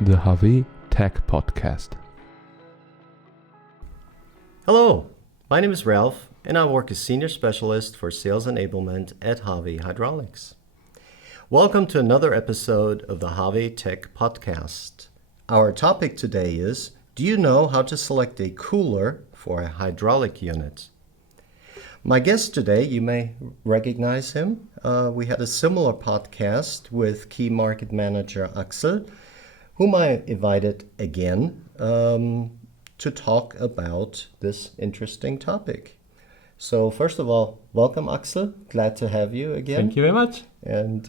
the HAWE Tech Podcast. Hello, my name is Ralph, and I work as Senior Specialist for Sales Enablement at HAWE Hydraulics. Welcome to another episode of the HAWE Tech Podcast. Our topic today is, do you know how to select a cooler for a hydraulic unit? My guest today, you may recognize him. We had a similar podcast with Key Market Manager Axel, whom I invited again to talk about this interesting topic. So first of all, welcome Axel. Glad to have you again. Thank you very much. And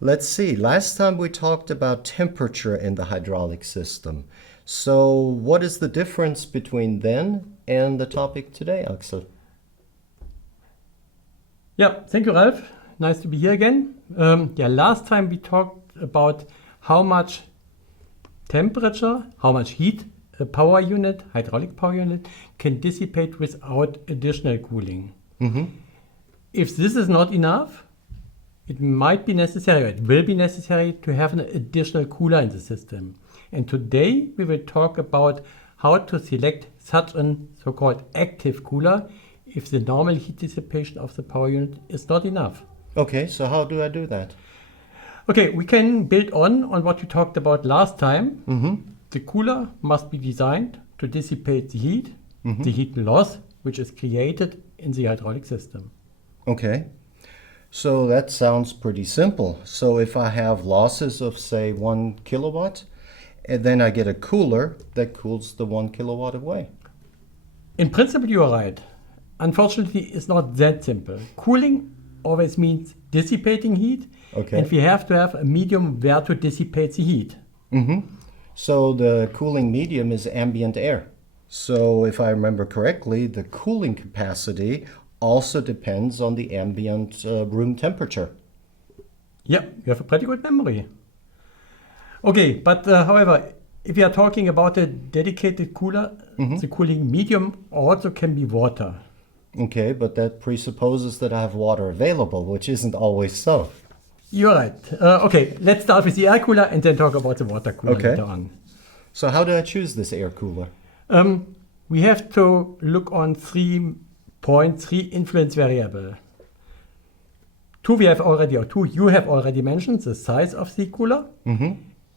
let's see, last time we talked about temperature in the hydraulic system. So what is the difference between then and the topic today, Axel? Yeah, thank you, Ralph. Nice to be here again. Last time we talked about how much temperature, how much heat a power unit, hydraulic power unit, can dissipate without additional cooling. Mm-hmm. If this is not enough, it might be necessary, or it will be necessary to have an additional cooler in the system. And today we will talk about how to select such a so-called active cooler if the normal heat dissipation of the power unit is not enough. Okay, so how do I do that? Okay, we can build on what we talked about last time. Mm-hmm. The cooler must be designed to dissipate the heat loss, which is created in the hydraulic system. Okay, so that sounds pretty simple. So if I have losses of say 1 kilowatt, and then I get a cooler that cools the 1 kilowatt away. In principle, you are right. Unfortunately, it's not that simple. Cooling always means dissipating heat, Okay. and we have to have a medium where to dissipate the heat. Mm-hmm. So the cooling medium is ambient air. So if I remember correctly, the cooling capacity also depends on the ambient room temperature. Yeah, you have a pretty good memory. Okay, but however, if you are talking about a dedicated cooler, the cooling medium also can be water. Okay, but that presupposes that I have water available, which isn't always so. You're right. Okay, let's start with the air cooler and then talk about the water cooler Okay. later on. So how do I choose this air cooler? We have to look on 3 points, 3 influence variables. Two you have already mentioned, the size of the cooler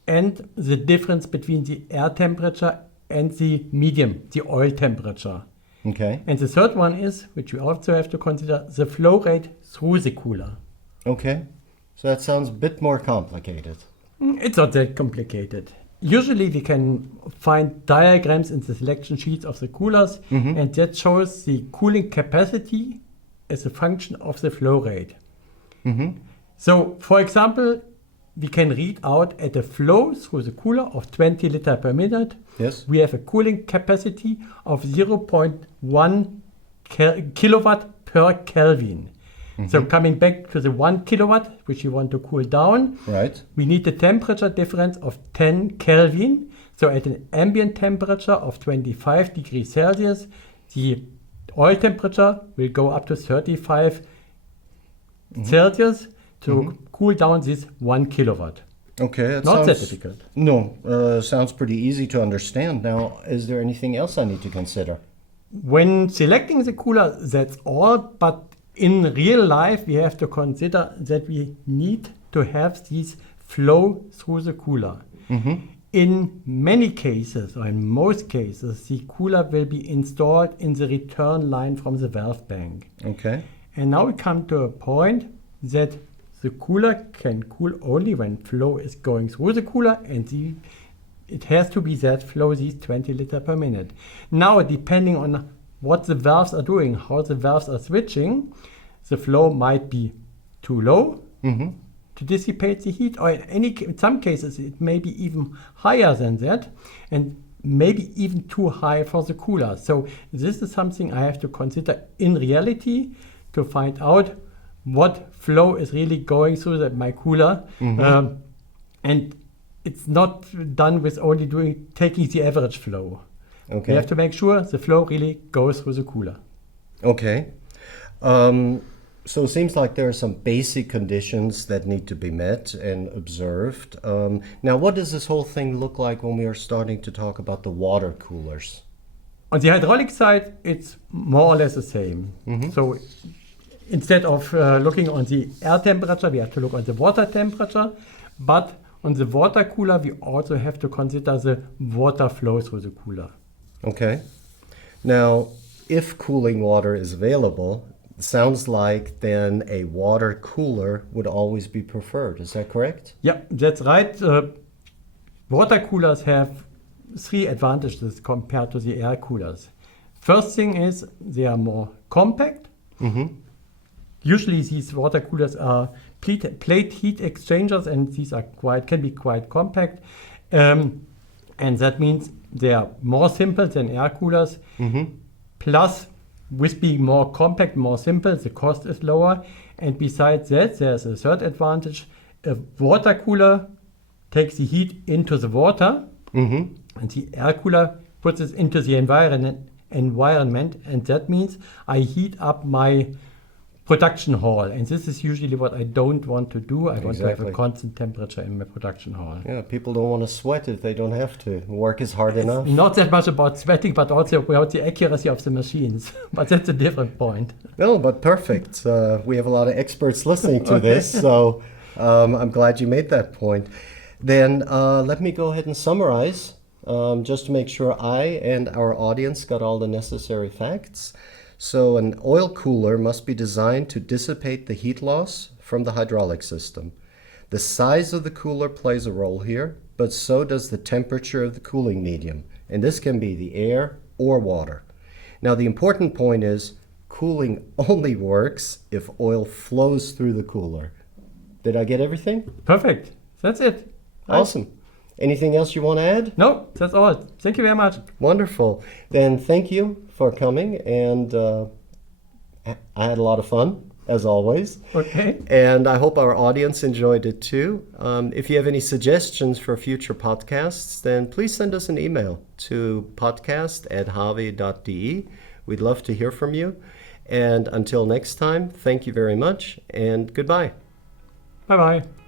and the difference between the air temperature and the medium, the oil temperature. Okay. And the third one is, which we also have to consider, the flow rate through the cooler. Okay. So that sounds a bit more complicated. It's not that complicated. Usually we can find diagrams in the selection sheets of the coolers, and that shows the cooling capacity as a function of the flow rate. So, for example, we can read out at a flow through the cooler of 20 liter per minute. Yes. We have a cooling capacity of 0.1 kilowatt per Kelvin. So coming back to the 1 kilowatt, which you want to cool down, Right. we need the temperature difference of 10 Kelvin. So at an ambient temperature of 25 degrees Celsius, the oil temperature will go up to 35 Celsius to cool down this 1 kilowatt. Okay. That Not that sounds difficult. No, sounds pretty easy to understand. Now, is there anything else I need to consider? When selecting the cooler, that's all, but in real life, we have to consider that we need to have this flow through the cooler. In many cases, or in most cases, the cooler will be installed in the return line from the valve bank. Okay. And now we come to a point that the cooler can cool only when flow is going through the cooler, and it has to be that flow, these 20 liter per minute. Now, depending on what the valves are doing, how the valves are switching, the flow might be too low to dissipate the heat, or in some cases it may be even higher than that, and maybe even too high for the cooler. So this is something I have to consider in reality to find out what flow is really going through my cooler. And it's not done with only taking the average flow. Okay. We have to make sure the flow really goes through the cooler. Okay. So it seems like there are some basic conditions that need to be met and observed. Now, what does this whole thing look like when we are starting to talk about the water coolers? On the hydraulic side, it's more or less the same. So instead of looking on the air temperature, we have to look on the water temperature. But on the water cooler, we also have to consider the water flow through the cooler. Okay. Now, if cooling water is available, it sounds like then a water cooler would always be preferred. Is that correct? Yeah, that's right. Water coolers have 3 advantages compared to the air coolers. First thing is they are more compact. Usually these water coolers are plate heat exchangers, and these are can be quite compact. And that means they are more simple than air coolers. Plus, with being more compact, more simple, the cost is lower. And besides that, there's a third advantage. A water cooler takes the heat into the water, and the air cooler puts it into the environment. And that means I heat up my production hall. And this is usually what I don't want to do. I want to have a constant temperature in my production hall. Yeah, people don't want to sweat if they don't have to. Work is hard enough. Not that much about sweating, but also about the accuracy of the machines. But that's a different point. No, but perfect. We have a lot of experts listening to this, so I'm glad you made that point. Then let me go ahead and summarize, just to make sure I and our audience got all the necessary facts. So an oil cooler must be designed to dissipate the heat loss from the hydraulic system. The size of the cooler plays a role here, but so does the temperature of the cooling medium. And this can be the air or water. Now the important point is cooling only works if oil flows through the cooler. Did I get everything? Perfect. That's it. Awesome. Anything else you want to add? No, that's all. Thank you very much. Wonderful. Then thank you for coming, and I had a lot of fun, as always. Okay. And I hope our audience enjoyed it too. If you have any suggestions for future podcasts, then please send us an email to podcast@hawe.de. We'd love to hear from you. And until next time, thank you very much, and goodbye. Bye-bye.